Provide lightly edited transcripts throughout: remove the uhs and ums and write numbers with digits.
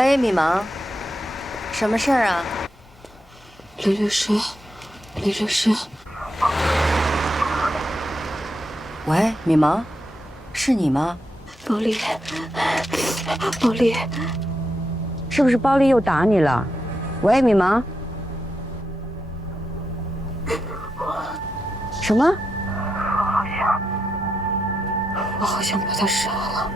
哎，米芒，什么事儿啊？李律师，李律师。喂，米芒，是你吗？包丽，包丽，是不是包丽又打你了？喂，米芒。什么？我好像把他杀了。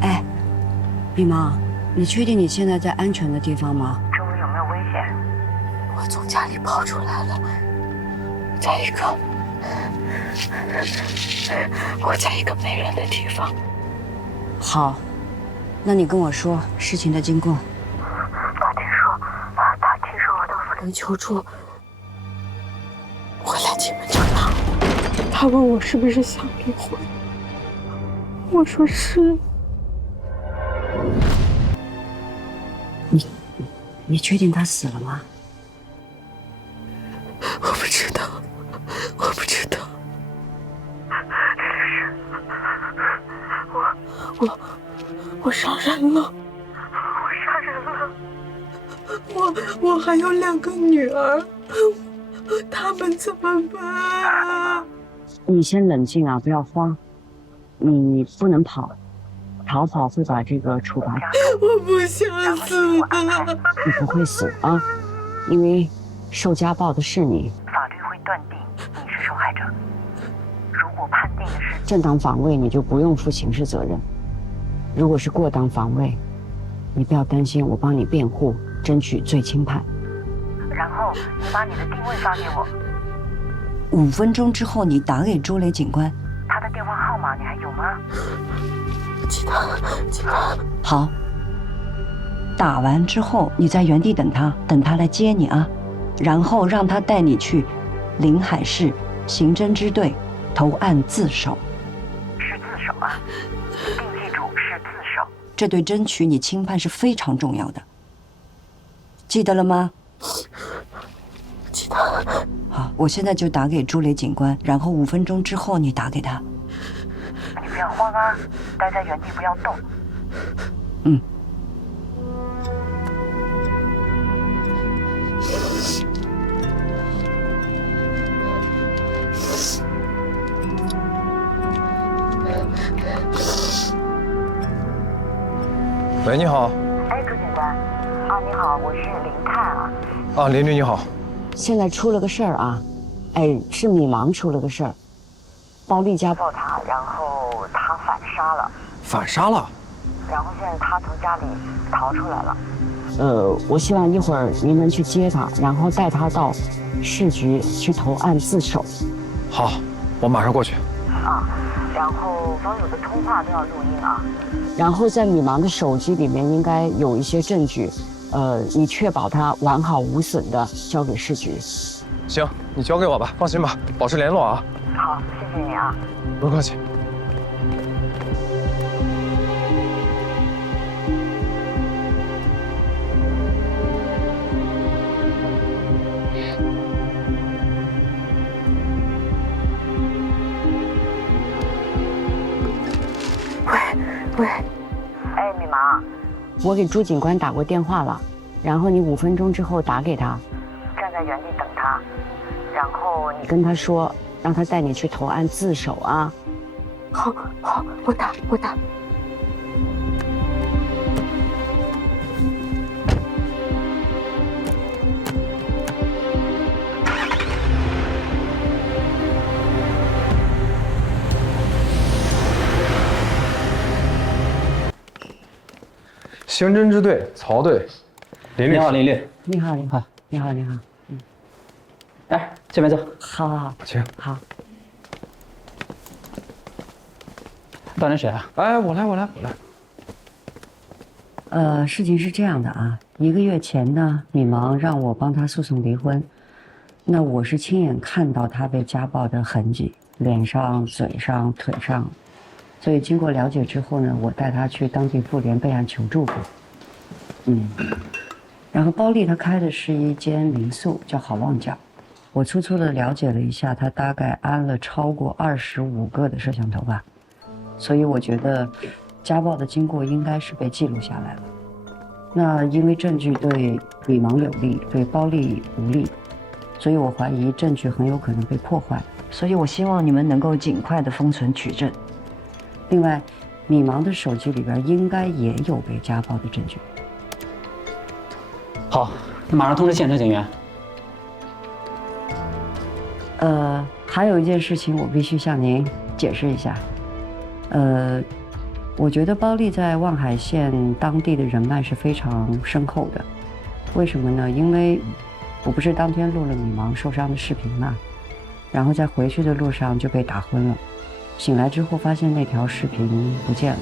哎，米芒，你确定你现在在安全的地方吗？周围有没有危险？我从家里跑出来了，在一个没人的地方。好，那你跟我说事情的经过。他听说我到妇联求助，回来进门就打。他问我是不是想离婚，我说是。你确定他死了吗？我不知道，我不知道。我杀人了，我还有2个女儿，他们怎么办？你先冷静啊，不要慌。你不能跑，逃跑会把这个处罚。我不想死的。你不会死啊，因为受家暴的是你。法律会断定你是受害者。如果判定的是正当防卫，你就不用负刑事责任；如果是过当防卫，你不要担心，我帮你辩护，争取最轻判。然后你把你的定位发给我。5分钟之后，你打给朱雷警官，他的电话号码你还有吗？记得。好。打完之后，你在原地等他，等他来接你啊，然后让他带你去临海市刑侦支队投案自首。是自首啊，一定记住是自首，这对争取你轻判是非常重要的。记得了吗？记得。好，我现在就打给朱雷警官，然后5分钟之后你打给他。你不要慌啊，待在原地不要动。嗯。喂，你好。哎，朱警官，啊，你好，我是林探啊。啊，林律你好。现在出了个事儿啊，哎，是米芒出了个事儿，包丽家暴他，然后他反杀了。反杀了？然后现在他从家里逃出来了。我希望一会儿您能去接他，然后带他到市局去投案自首。好，我马上过去。啊，然后所有的通话都要录音啊。然后在米芒的手机里面应该有一些证据，你确保他完好无损的交给市局。行，你交给我吧，放心吧，保持联络啊。好，谢谢你啊。不客气。喂，哎，米芒，我给朱警官打过电话了，然后你5分钟之后打给他，站在原地等他，然后你跟他说让他带你去投案自首啊。好，我打。刑侦支队曹队，林律。你好，林律。你好，你好，你好，你好。来，这边坐。好，请。好。倒点水啊。哎，我来。事情是这样的啊，1个月前呢，米芒让我帮他诉讼离婚，那我是亲眼看到他被家暴的痕迹，脸上、嘴上、腿上。所以经过了解之后呢，我带他去当地妇联备案求助过。然后包丽她开的是一间民宿，叫好望角。我粗粗的了解了一下，他大概安了超过25个的摄像头吧，所以我觉得家暴的经过应该是被记录下来了。那因为证据对李芒有利，对包丽无利，所以我怀疑证据很有可能被破坏。所以我希望你们能够尽快的封存取证。另外，米芒的手机里边应该也有被家暴的证据。好，那马上通知县城警员。还有一件事情我必须向您解释一下。我觉得包丽在望海县当地的人脉是非常深厚的。为什么呢？因为我不是当天录了米芒受伤的视频嘛，然后在回去的路上就被打昏了。醒来之后发现那条视频不见了。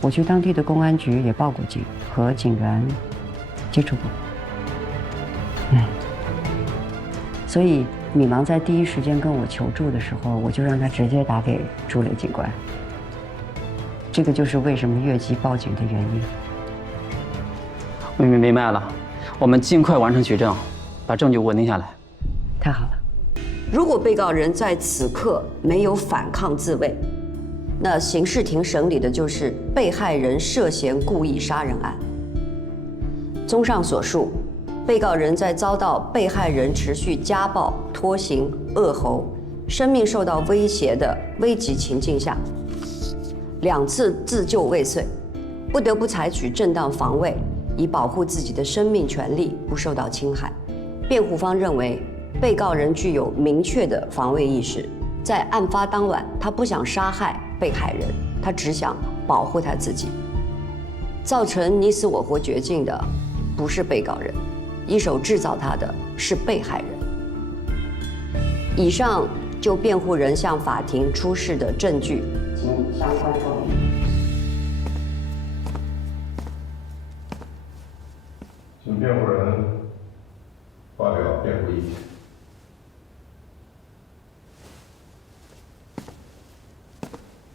我去当地的公安局也报过警，和警员接触过。所以米芒在第一时间跟我求助的时候，我就让他直接打给朱磊警官。这个就是为什么越级报警的原因。明白了，我们尽快完成取证，把证据稳定下来。太好了。如果被告人在此刻没有反抗自卫，那刑事庭审理的就是被害人涉嫌故意杀人案。综上所述，被告人在遭到被害人持续家暴、拖行、恶吼、生命受到威胁的危急情境下，2次自救未遂，不得不采取正当防卫，以保护自己的生命权利不受到侵害。辩护方认为，被告人具有明确的防卫意识，在案发当晚，他不想杀害被害人，他只想保护他自己。造成你死我活绝境的不是被告人，一手制造他的是被害人。以上就辩护人向法庭出示的证据及相关说明。请辩护人发表辩护意见。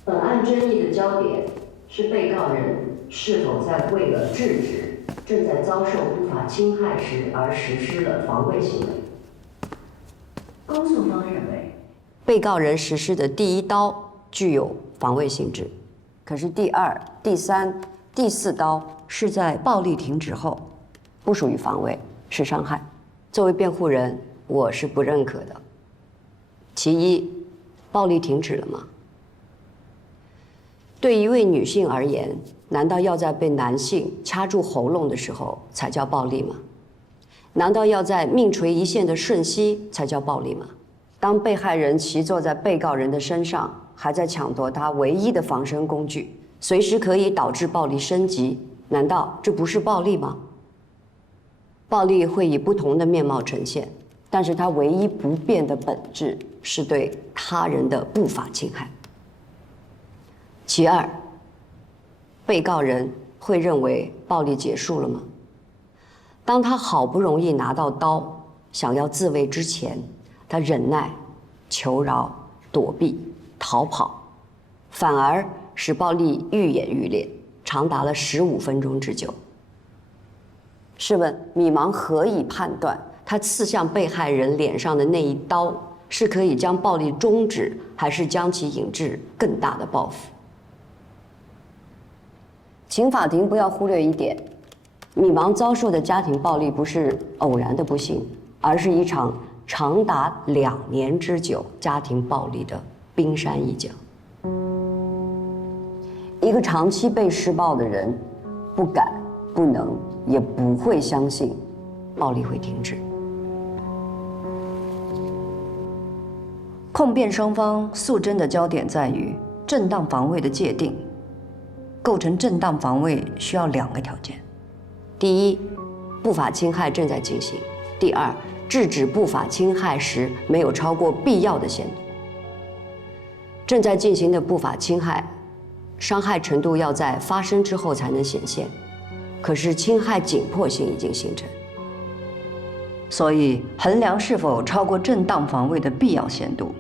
本案争议的焦点是被告人是否在为了制止正在遭受不法侵害时而实施了防卫行为。公诉方认为，被告人实施的第1刀具有防卫性质，可是第2、第3、第4刀是在暴力停止后，不属于防卫，是伤害。作为辩护人，我是不认可的。其一，暴力停止了吗？对一位女性而言，难道要在被男性掐住喉咙的时候才叫暴力吗？难道要在命垂一线的瞬息才叫暴力吗？当被害人骑坐在被告人的身上，还在抢夺他唯一的防身工具，随时可以导致暴力升级，难道这不是暴力吗？暴力会以不同的面貌呈现，但是它唯一不变的本质是对他人的不法侵害。其2，被告人会认为暴力结束了吗？当他好不容易拿到刀，想要自卫之前，他忍耐、求饶、躲避、逃跑，反而使暴力愈演愈烈，长达了15分钟之久。试问米芒何以判断他刺向被害人脸上的那一刀是可以将暴力终止，还是将其引致更大的报复？请法庭不要忽略一点，米芒遭受的家庭暴力不是偶然的不幸，而是一场长达2年之久家庭暴力的冰山一角。一个长期被施暴的人，不敢、不能，也不会相信暴力会停止。控辩双方诉争的焦点在于正当防卫的界定。构成正当防卫需要2个条件：第一，不法侵害正在进行；第2，制止不法侵害时没有超过必要的限度。正在进行的不法侵害，伤害程度要在发生之后才能显现，可是侵害紧迫性已经形成，所以衡量是否超过正当防卫的必要限度，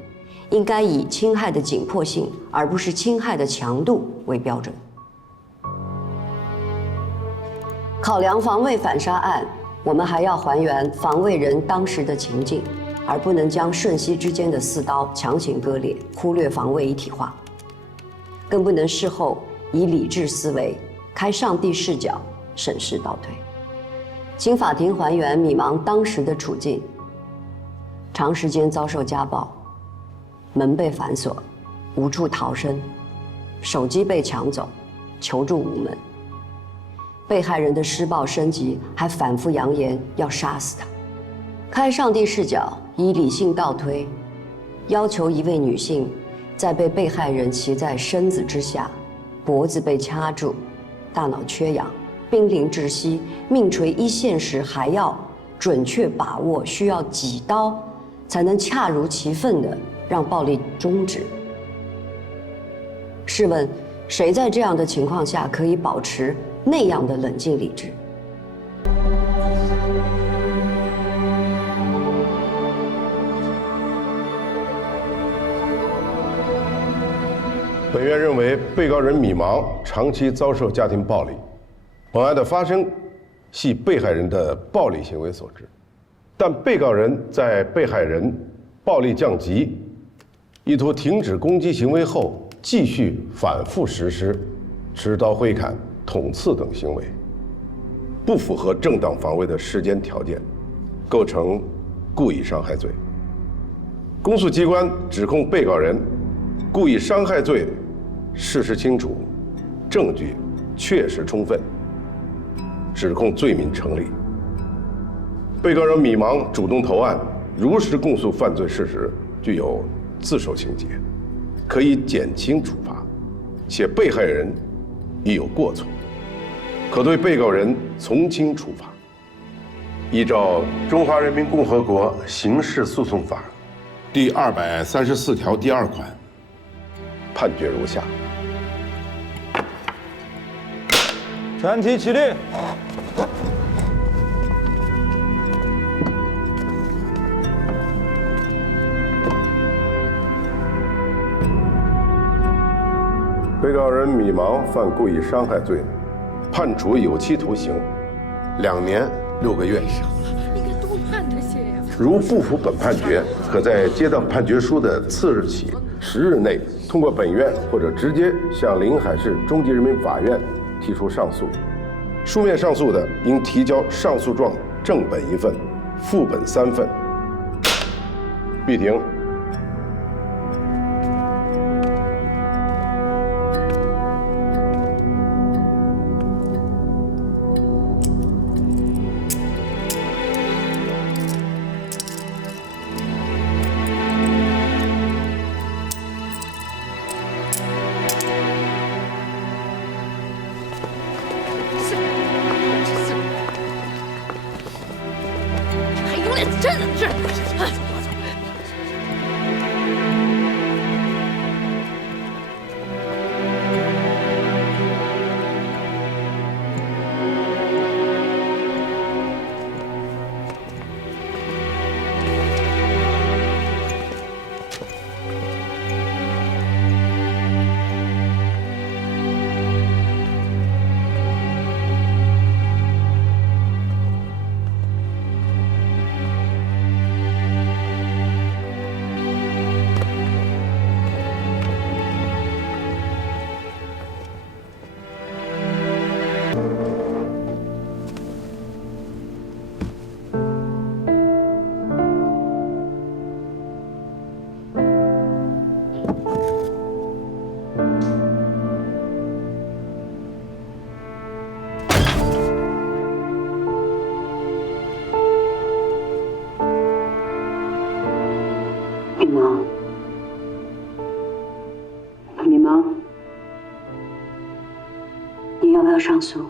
应该以侵害的紧迫性，而不是侵害的强度为标准。考量防卫反杀案，我们还要还原防卫人当时的情境。而不能将瞬息之间的4刀强行割裂，忽略防卫一体化，更不能事后以理智思维开上帝视角审视倒推。请法庭还原米芒当时的处境：长时间遭受家暴，门被反锁，无处逃生，手机被抢走，求助无门。被害人的施暴升级，还反复扬言要杀死他。开上帝视角，以理性倒推，要求一位女性在被被害人骑在身子之下，脖子被掐住，大脑缺氧，濒临窒息，命垂一线时，还要准确把握需要几刀才能恰如其分地让暴力终止。试问，谁在这样的情况下可以保持那样的冷静理智？本院认为，被告人米芒长期遭受家庭暴力，本案的发生系被害人的暴力行为所致，但被告人在被害人暴力降级，意图停止攻击行为后，继续反复实施持刀挥砍、捅刺等行为，不符合正当防卫的时间条件，构成故意伤害罪。公诉机关指控被告人故意伤害罪事实清楚，证据确实充分，指控罪名成立。被告人米芒主动投案，如实供述犯罪事实，具有自首情节，可以减轻处罚，且被害人亦有过错，可对被告人从轻处罚。依照《中华人民共和国刑事诉讼法》第234条第2款，判决如下：全体起立。被告人米芒犯故意伤害罪，判处有期徒刑2年6个月。应该多判这些呀！如不服本判决，可在接到判决书的次日起10日内，通过本院或者直接向临海市中级人民法院提出上诉。书面上诉的，应提交上诉状正本1份，副本3份。闭庭。真的是。米芒，你要不要上诉？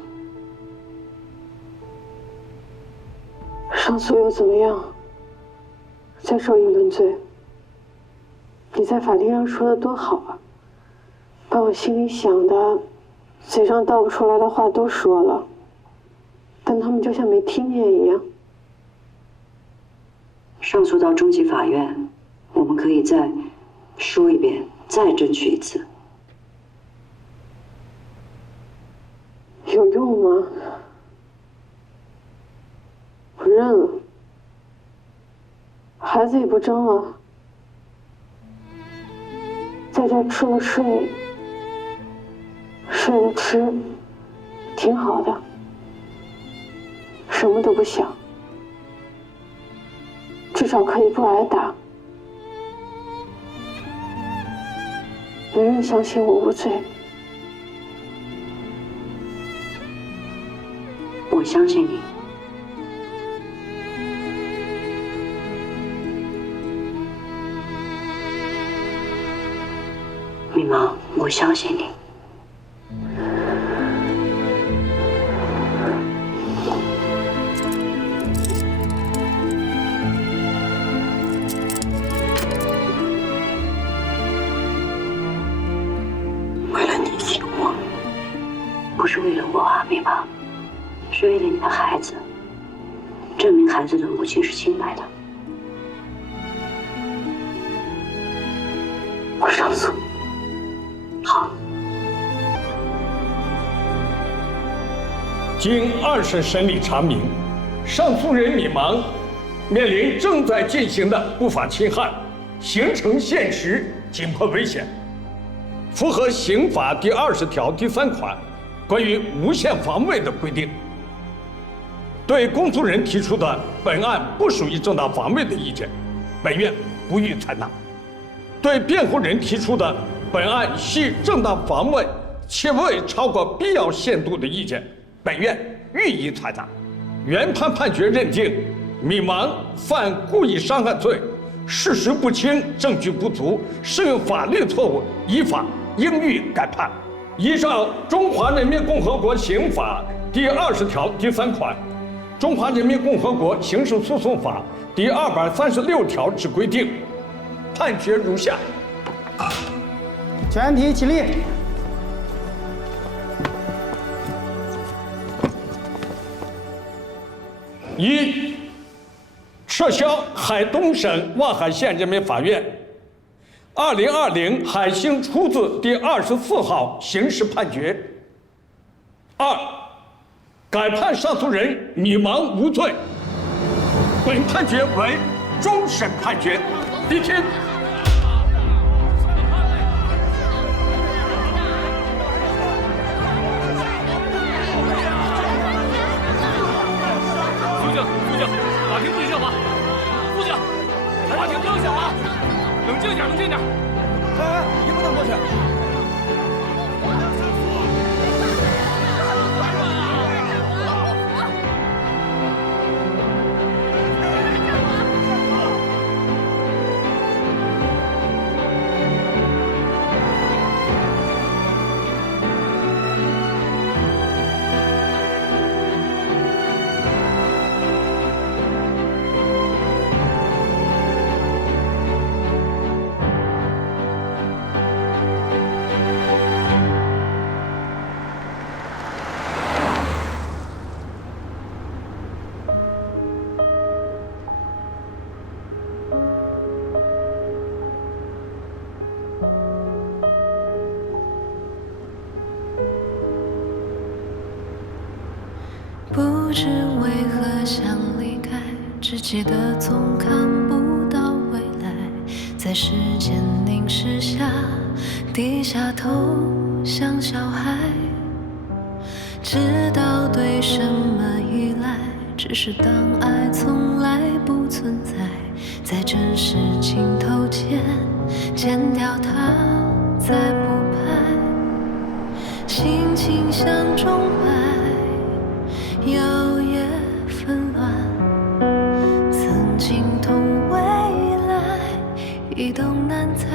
上诉又怎么样？再受一轮罪。你在法庭上说的多好啊，把我心里想的、嘴上道不出来的话都说了，但他们就像没听见一样。上诉到中级法院，我们可以再说一遍，再争取一次。有用吗？我认了。孩子也不争了，在这吃了睡，睡了吃，挺好的，什么都不想，至少可以不挨打，没人相信我无罪。我相信你。米茫，我相信你。为了你醒我，不是为了我啊，米茫，是为了你的孩子，证明孩子的母亲是清白的。我上诉。好。经2审审理查明，上诉人米茫面临正在进行的不法侵害，形成现实紧迫危险，符合刑法第20条第3款关于无限防卫的规定。对公诉人提出的本案不属于正当防卫的意见，本院不予采纳。对辩护人提出的本案系正当防卫且未超过必要限度的意见，本院予以采纳。原判判决认定米茫犯故意伤害罪，事实不清，证据不足，适用法律错误，依法应予改判。依照《中华人民共和国刑法》第20条第3款、《中华人民共和国刑事诉讼法》第236条之规定，判决如下：全体起立。一、撤销海东省望海县人民法院2020海星出自第24号刑事判决；二、改判上诉人米茫无罪。本判决为终审判决。闭庭。法庭对象吧，肃静！法庭不要响了，冷静点，冷静点。哎，你不能过去。不知为何想离开，只记得总看不到未来，在时间凝视下，低下头像小孩，知道对什么依赖，只是当爱从来不存在，在真实镜头前剪掉它，再不拍，心情像钟摆，摇曳纷乱，曾经同未来，移动难猜。